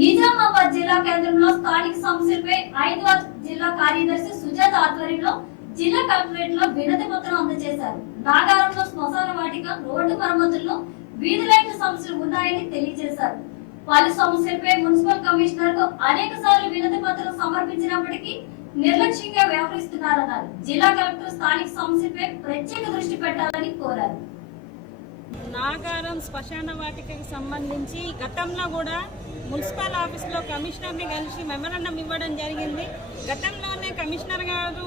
నిజామాబాద్ జిల్లా కేంద్రంలో స్థానిక సమస్యలపై 5వ జిల్లా కార్యదర్శి సుజాత ఆధ్వర్యంలో జిల్లా కలెక్టరేట్ లో వినతి పత్రం అందజేశారు. నాగారంలో శ్మశాన వాటిక రోడ్డు మరమ్మతుల్లో వీధి లైట్ల సమస్యలు ఉన్నాయని తెలియజేశారు. పలు సమస్యలపై మున్సిపల్ కమిషనర్ కు అనేక సార్లు వినతి పత్రం సమర్పించినప్పటికీ నిర్లక్ష్యంగా వ్యవహరిస్తున్నారన్నారు. జిల్లా కలెక్టర్ స్థానిక సమస్యలపై ప్రత్యేక దృష్టి పెట్టాలని కోరారు. నాగారం శ్మశాన వాటికకి సంబంధించి గతంలో కూడా మున్సిపల్ ఆఫీస్లో కమిషనర్ని కలిసి మెమరాండం ఇవ్వడం జరిగింది. గతంలోనే కమిషనర్ గారు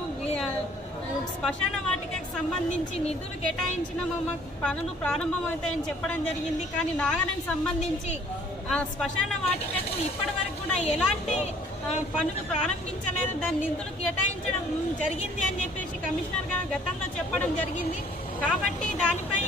శ్మశాన వాటికకి సంబంధించి నిధులు కేటాయించిన పనులు ప్రారంభమవుతాయని చెప్పడం జరిగింది. కానీ నాగారానికి సంబంధించి శ్మశాన వాటికకు ఇప్పటి వరకు కూడా ఎలాంటి పనులు ప్రారంభించలేదు. దాని నిధులు కేటాయించడం జరిగింది అని చెప్పేసి కమిషనర్ గారు గతంలో చెప్పడం జరిగింది. కాబట్టి దానిపై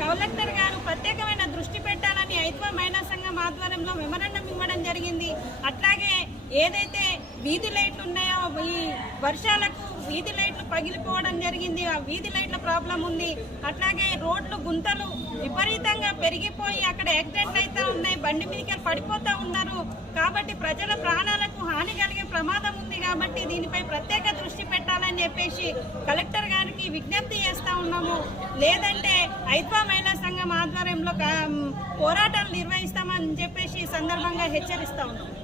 కలెక్టర్ గారు ప్రత్యేకమైన దృష్టి పెట్టాలని 5వ మహిళా సంఘం ఆధ్వర్యంలో మెమరాండం ఇవ్వడం జరిగింది. అట్లాగే ఏదైతే వీధి లైట్లు ఉన్నాయో ఈ వర్షాలకు వీధి లైట్లు పగిలిపోవడం జరిగింది. ఆ వీధి లైట్ల ప్రాబ్లం ఉంది. అట్లాగే రోడ్లు గుంతలు విపరీతంగా పెరిగిపోయి అక్కడ యాక్సిడెంట్లు అయితే ఉన్నాయి, బండి మీదకి పడిపోతూ ఉన్నారు. కాబట్టి ప్రజల ప్రాణాలకు హాని కలిగే ప్రమాదం ఉంది. కాబట్టి దీనిపై ప్రత్యేక దృష్టి పెట్టాలని చెప్పేసి కలెక్టర్ గారికి విజ్ఞప్తి చేస్తా ఉన్నాము. లేదంటే 5వ మహిళా సంఘం ఆధ్వర్యంలో పోరాటాలు నిర్వహిస్తామని చెప్పేసి సందర్భంగా హెచ్చరిస్తా ఉన్నాము.